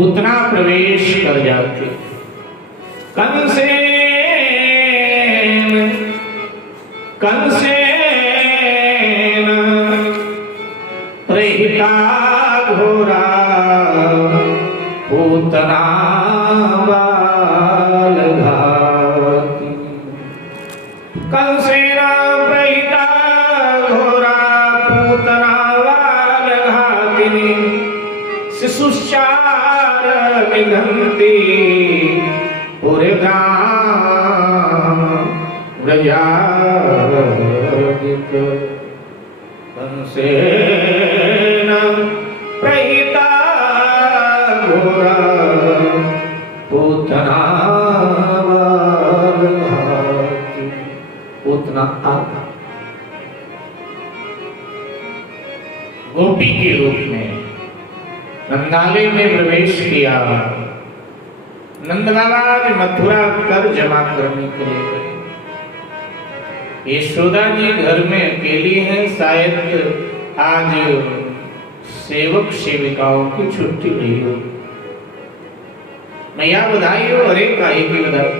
पूतना प्रवेश कर जाती। कंसेन प्रहिता घोरा पूतना बालघाती। कंसेन प्रहिता घोरा पूतना बालघातिनी शिशुश्चार निघन्ति पुरगाम व्रजादित। कंसेन प्रहिता घोरा पूतना बालघाती। पूतना गोपी के रूप में नंदालय में प्रवेश किया। नंद बाबा मथुरा कर जमा करने के लिए गए। यशोदा जी घर में अकेली हैं, शायद आज सेवक सेविकाओं की छुट्टी नहीं हो। मैया बधाई हो। अरे काहे की बधाई?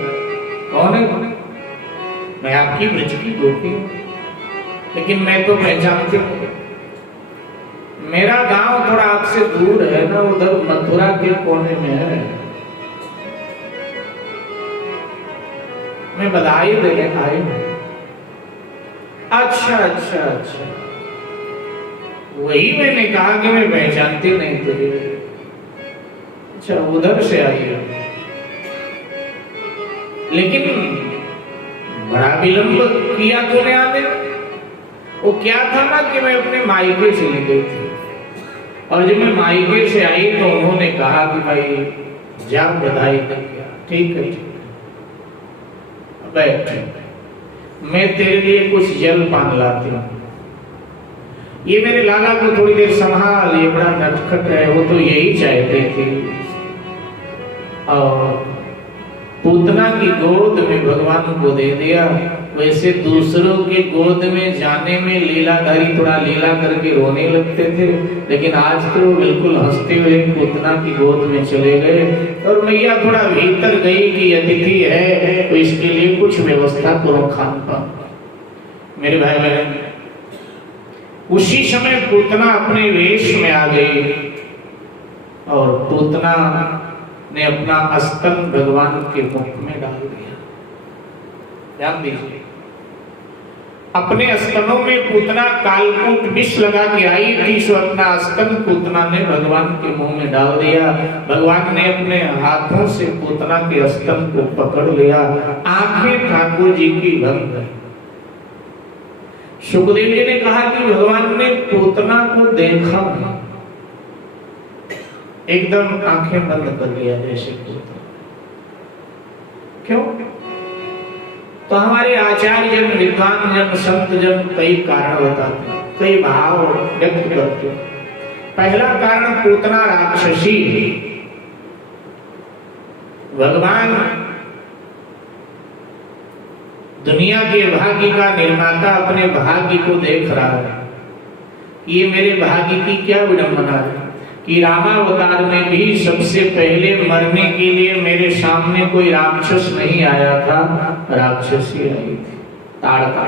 कौन है? मैं आपकी ब्रज की गोपी हूं, लेकिन मैं तो पहचानती हूं। मेरा गांव थोड़ा आपसे दूर है ना, उधर मथुरा के कोने में है। मैं बधाई देने आई हूं। अच्छा अच्छा अच्छा, वही मैंने कहा कि मैं पहचानती नहीं तुझे। अच्छा, उधर से आई है, लेकिन बड़ा विलंब किया तूने आने। वो क्या था ना कि मैं अपने मायके चली गई थी, और जब मैं मायके से आई तो उन्होंने कहा कि भाई जा बधाई करके आ। ठीक है ठीक है, बैठ, मैं तेरे लिए कुछ जल पान लाती हूँ। ये मेरे लाला को थोड़ी देर संभाल, ये बड़ा नटखट है, वो तो यही चाहते थे। और पूतना की गोद में भगवान को दे दिया। वैसे दूसरों के गोद में जाने में लीलाधारी थोड़ा लीला करके रोने लगते थे, लेकिन आज तो बिल्कुल हंसते हुए पूतना की गोद में चले गए। और मैया थोड़ा भीतर गई कि अतिथि है तो इसके लिए कुछ व्यवस्था करो खान पान। मेरे भाई बहन, उसी समय पूतना अपने वेश में आ गई और पूतना ने अपना स्तन भगवान के मुख में डाल दिया। ध्यान दीजिए, अपने स्तनों में पूतना कालकूट विष लगा के आई थी, सो अपना स्तन पूतना ने भगवान के मुंह में डाल दिया। भगवान ने अपने हाथों से पूतना के स्तन को पकड़ लिया। आंखें ठाकुर जी की बंद। सुखदेव जी ने कहा कि भगवान ने पूतना को देखा, एकदम आंखें बंद कर लिया जैसे पूतना। क्यों? तो हमारे आचार्य जन, विद्वान जन, संत जन कई कारण बताते हैं, कई भाव व्यक्त करते हैं। पहला कारण, पूतना राक्षसी। भगवान दुनिया के भाग्य का निर्माता अपने भाग्य को देख रहा है। ये मेरे भाग्य की क्या विडंबना है कि रामावतार में भी सबसे पहले मरने के लिए मेरे सामने कोई राक्षस नहीं आया था, राक्षसी आई थी, ताड़का।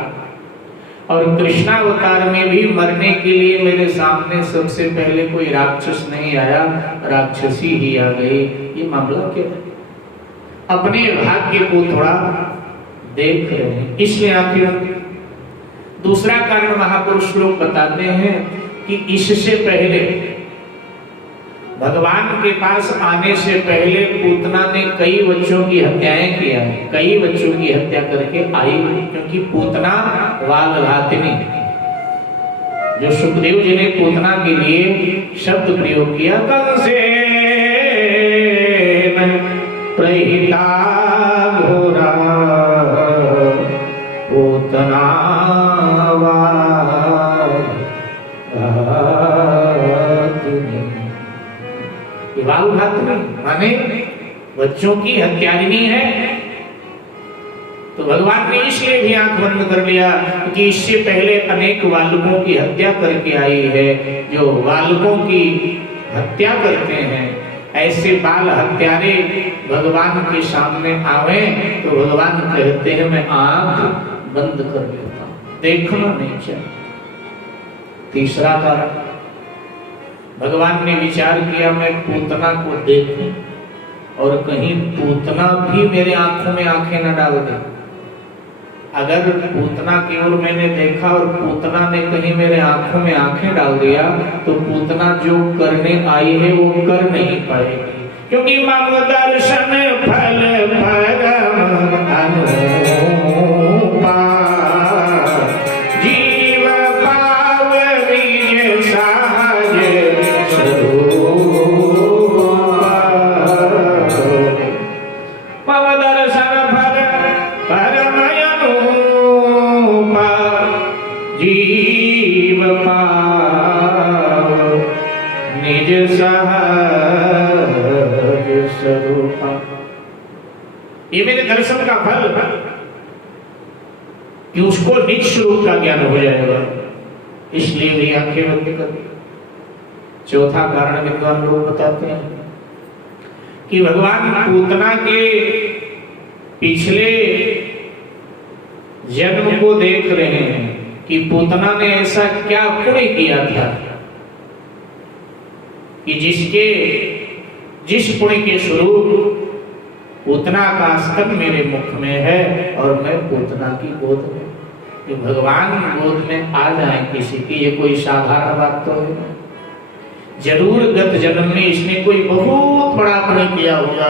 और कृष्णावतार में भी मरने के लिए मेरे सामने सबसे पहले कोई राक्षस नहीं आया, राक्षसी ही आ गई। ये मामला क्या है? अपने भाग्य को थोड़ा देख रहे हैं, इसलिए आखिर। दूसरा कारण महापुरुष लोग बताते हैं कि इससे पहले भगवान के पास आने से पहले पूतना ने कई बच्चों की हत्याएं किया, कई बच्चों की हत्या करके आई, क्योंकि पूतना वालघातिनी। जो सुखदेव जी ने पूतना के लिए शब्द प्रयोग किया, कंसेन प्रहिता घोरा पूतना वालघातिनी माने बच्चों की हत्यारिणी है। तो भगवान ने इसलिए भी आंख बंद कर लिया कि इससे पहले अनेक बालकों की हत्या करके आई है। जो बालकों की हत्या करते हैं ऐसे बाल हत्यारे भगवान के सामने आवे तो भगवान कहते हैं मैं आंख बंद कर लेता हूं, देखना नहीं चाहिए। तीसरा कारण, भगवान ने विचार किया मैं पूतना को देखूं और कहीं पूतना भी मेरे आंखों में आंखें न डाल दे। अगर पूतना की ओर मैंने देखा और पूतना ने कहीं मेरे आंखों में आंखें डाल दिया तो पूतना जो करने आई है वो कर नहीं पाएगी, क्योंकि मम दर्शन फल परम अनुपा जीव पाव बीज सहज स्वरूपा। मम दर्शन फल परम अनुपा जीव पाव निज सहज स्वरूपा। ये मेरे दर्शन का फल कि उसको निज स्वरूप का ज्ञान हो जाएगा, इसलिए भी आंखें बंद कर दी। चौथा कारण विद्वान लोग बताते हैं कि भगवान पूतना के पिछले जन्म को देख रहे हैं कि पूतना ने ऐसा क्या पुण्य किया था कि जिस पुण्य के स्वरूप पूतना का स्तन मेरे मुख में है और मैं पूतना की गोद में। कि भगवान गोद में आ जाए किसी की, ये कोई साधारण बात तो है। जरूर गत जन्म में इसने कोई बहुत बड़ा पुण्य किया होगा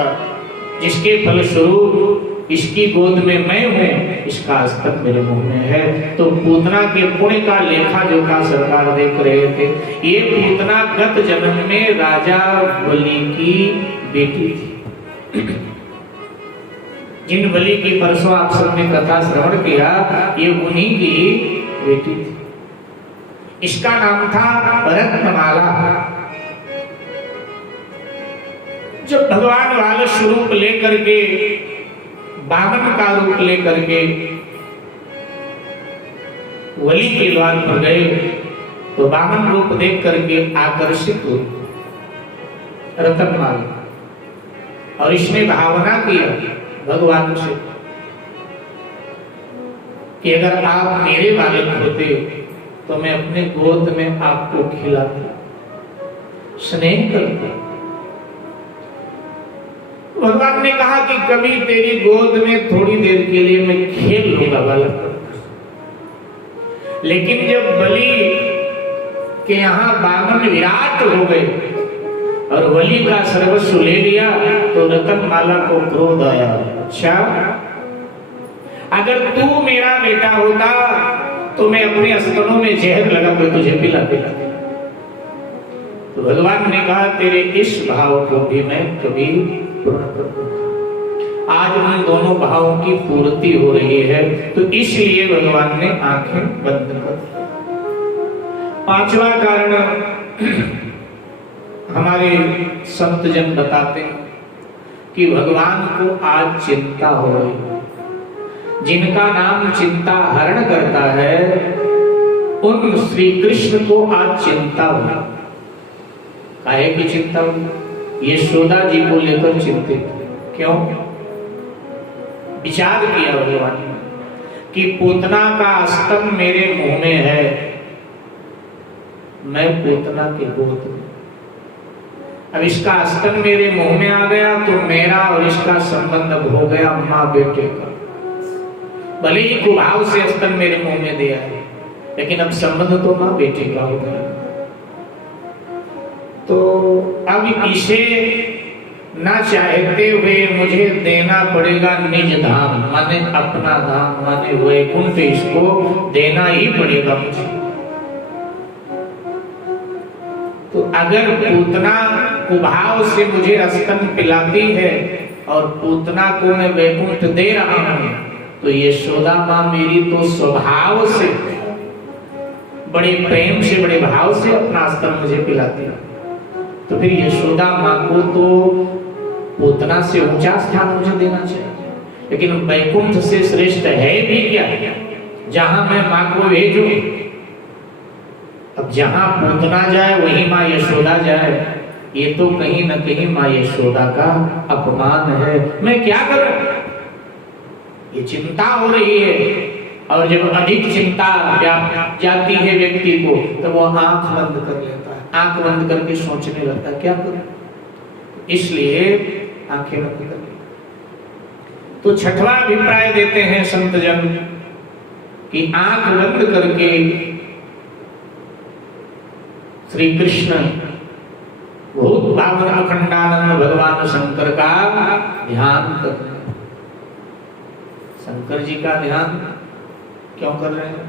जिसके फलस्वरूप इसकी गोद में मैं हूं, इसका स्तन मेरे मुंह में है। तो पूतना के पुण्य का लेखा जोखा सरकार देख रहे थे। ये पूतना गत जन्म में राजा बलि की बेटी थी। जिन बलि की परसों आप सबने कथा श्रवण किया, ये उन्हीं की बेटी थी। इसका नाम था रत्नमाला। जब भगवान वाल स्वरूप लेकर के, बामन का रूप लेकर के वली के द्वार पर गए तो बामन रूप देख करके आकर्षित हुई रत्नमाला, और इसने भावना किया भगवान से कि अगर आप मेरे बालक होते तो मैं अपने गोद में आपको खिलाता, स्नेह करता। भगवान ने कहा कि कभी तेरी गोद में थोड़ी देर के लिए मैं खेल लूंगा बालक, लेकिन जब बलि के यहाँ बामन विराट हो गए और बलि का सर्वस्व ले लिया तो रत्नमाला को क्रोध आया। अच्छा, अगर तू मेरा बेटा होता तो मैं अपने स्तनों में जहर लगा कर तुझे पिला देता। तो भगवान ने कहा तेरे इस भाव को भी मैं कभी पूर्ण करूंगा। आज उन दोनों भावों की पूर्ति हो रही है, तो इसलिए भगवान ने आंखें बंद कर दी। पांचवा कारण हमारे संत जन बताते हैं कि भगवान को आज चिंता हो रही। जिनका नाम चिंता हरण करता है उन श्री कृष्ण को आज चिंता हुई। काहे की चिंता हुई? यशोदा जी को लेकर चिंतित। क्यों? विचार किया भगवान कि पूतना का स्तन मेरे मुंह में है, मैं पूतना के गोद में, अब इसका स्तन मेरे मुंह में आ गया तो मेरा और इसका संबंध हो गया माँ बेटे का। भले ही कुभाव से स्तन मेरे मुंह में दिया है, लेकिन अब संबंध तो माँ बेटे का हो गया। तो अब इसे ना चाहते हुए मुझे देना पड़ेगा निज धाम, माने अपना धाम, माने वैकुंठ, इसको देना ही पड़ेगा मुझे। तो अगर पूतना कुभाव से मुझे स्तन पिलाती है और पूतना को मैं वैकुंठ दे रहा हूं, तो यशोदा माँ मेरी तो स्वभाव से बड़े प्रेम से, बड़े भाव से अपना स्तन मुझे पिलाती है। तो फिर यशोदा माँ को तो पूतना से ऊंचा स्थान मुझे देना चाहिए, लेकिन वैकुंठ से श्रेष्ठ है भी क्या जहां मैं माँ को भेजूं? अब जहां पूतना जाए वहीं माँ यशोदा जाए, ये तो कहीं न कहीं माँ यशोदा का अपमान है, मैं क्या करूं? ये चिंता हो रही है। और जब अधिक चिंता व्याप जाती है व्यक्ति को, तो वो आंख बंद कर लेता है, आंख बंद करके सोचने लगता है क्या करूं। इसलिए आंखें बंद कर ली। तो छठवां अभिप्राय देते हैं संत जन कि आंख बंद करके श्री कृष्ण भूत भावन अखंडानंद भगवान शंकर का ध्यान कर रहे हैं। शंकर जी का ध्यान क्यों कर रहे हैं?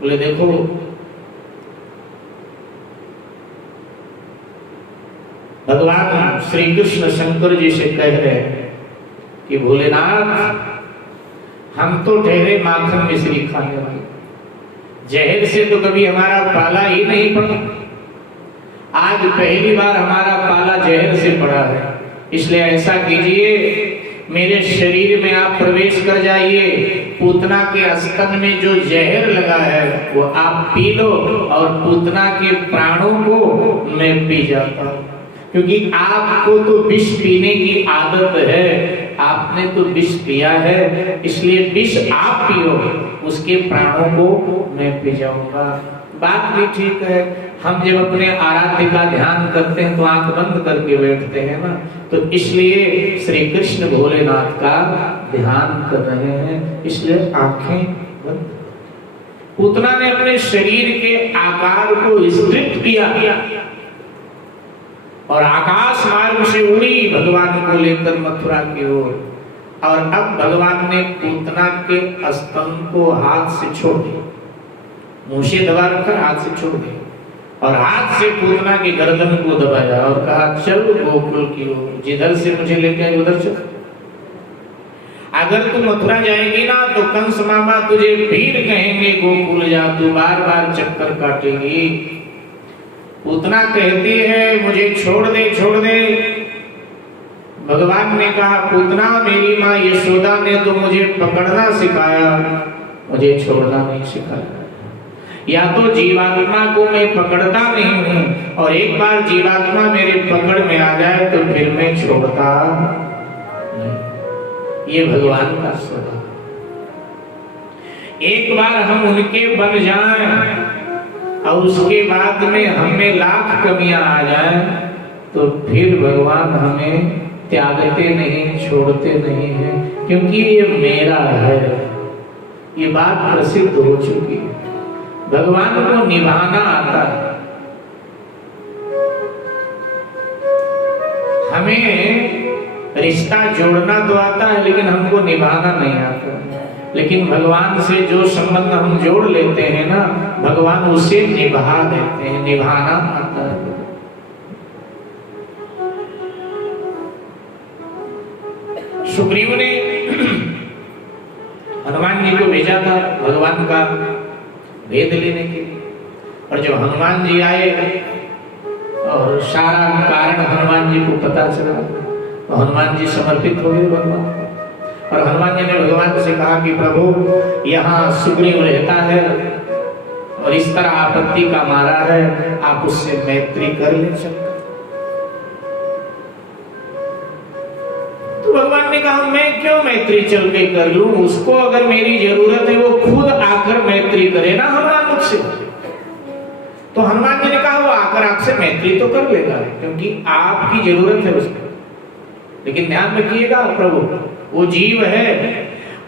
बोले देखो, भगवान श्री कृष्ण शंकर जी से कह रहे हैं कि भोलेनाथ, हम तो ठहरे माखन मिश्री खाने वाले, जहर से तो कभी हमारा पाला ही नहीं पड़ा, आज पहली बार हमारा पाला जहर से पड़ा है। इसलिए ऐसा कीजिए, मेरे शरीर में आप प्रवेश कर जाइए, पूतना के स्तन में जो जहर लगा है वो आप पी लो, और पूतना के प्राणों को मैं पी जाता हूं। क्योंकि आपको तो विष पीने की आदत है, आपने तो विष पिया है, इसलिए विष आप पियो, उसके प्राणों को मैं पी जाऊंगा। बात भी ठीक है। हम जब अपने आराध्य का ध्यान करते हैं तो आंख बंद करके बैठते हैं ना, तो इसलिए श्री कृष्ण भोलेनाथ का ध्यान कर रहे हैं, इसलिए आंखें बंद। पूतना ने अपने शरीर के आकार को विस्तृत किया और आकाश मार्ग से उड़ी भगवान को लेकर मथुरा की ओर। और अब भगवान ने पूतना के स्तन को हाथ से छोड़ दिया, मुंह से दबा रखकर हाथ से छोड़ दिया, और हाथ से पूतना की गर्दन को दबाया और कहा चल गोकुल की ओर, जिधर से मुझे लेके आए उधर चल। अगर तू मथुरा जाएगी ना तो कंस मामा तुझे फिर कहेंगे गोकुल जा, तू बार बार चक्कर काटेगी। पूतना कहती है मुझे छोड़ दे, छोड़ दे। भगवान ने कहा पूतना, मेरी माँ यशोदा ने तो मुझे पकड़ना सिखाया, मुझे छोड़ना नहीं सिखाया। या तो जीवात्मा को मैं पकड़ता नहीं हूं, और एक बार जीवात्मा मेरे पकड़ में आ जाए तो फिर मैं छोड़ता नहीं। ये भगवान का स्वभाव। एक बार हम उनके बन जाएं और उसके बाद में हमें लाख कमियां आ जाएं, तो फिर भगवान हमें त्यागते नहीं, छोड़ते नहीं है, क्योंकि ये मेरा है। ये बात प्रसिद्ध हो चुकी है। भगवान को निभाना आता है। हमें रिश्ता जोड़ना तो आता है, लेकिन हमको निभाना नहीं आता। लेकिन भगवान से जो संबंध हम जोड़ लेते हैं ना, भगवान उसे निभा देते हैं, निभाना आता है। सुग्रीव ने हनुमान जी को भेजा था भगवान का भेद लेने के लिए, और जब हनुमान जी आए और सारा कारण हनुमान जी को पता चला, तो हनुमान जी समर्पित हो गए भगवान को। और हनुमान जी ने भगवान से कहा कि प्रभु, यहाँ सुग्रीव रहता है और इस तरह आपत्ति का मारा है, आप उससे मैत्री कर ले सकते। तो भगवान ने कहा मैं क्यों मैत्री चल के कर लूं, उसको अगर मेरी जरूरत है वो खुद आकर मैत्री करे ना हनुमान मुझसे। तो हनुमान जी ने कहा वो आकर आपसे मैत्री तो कर लेगा, क्योंकि आपकी जरूरत है उसको। लेकिन ध्यान रखिएगा प्रभु, वो जीव है,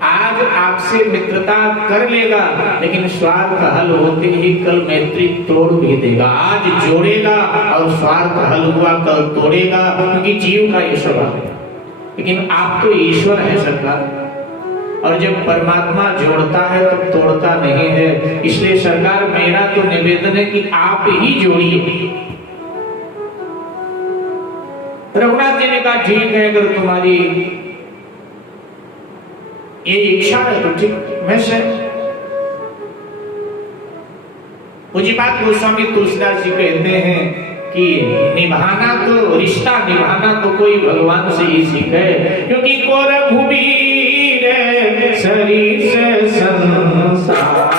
आज आपसे मित्रता कर लेगा, लेकिन स्वार्थ हल होते ही कल मैत्री तोड़ भी देगा। आज जोड़ेगा और स्वार्थ हल हुआ कल तोड़ेगा, क्योंकि जीव का ये स्वभाव है। लेकिन आप तो ईश्वर है सरकार, और जब परमात्मा जोड़ता है तो तोड़ता नहीं है। इसलिए सरकार मेरा तो निवेदन है कि आप ही जोड़िए। रघुनाथ जी ने कहा ठीक है, अगर तुम्हारी ये इच्छा है तो ठीक, मैं से पूज्यपाद गोस्वामी तुलसीदास जी कहते हैं कि निभाना तो, रिश्ता निभाना तो कोई भगवान से ही सीखे, क्योंकि को रघुबीर सरिस संसार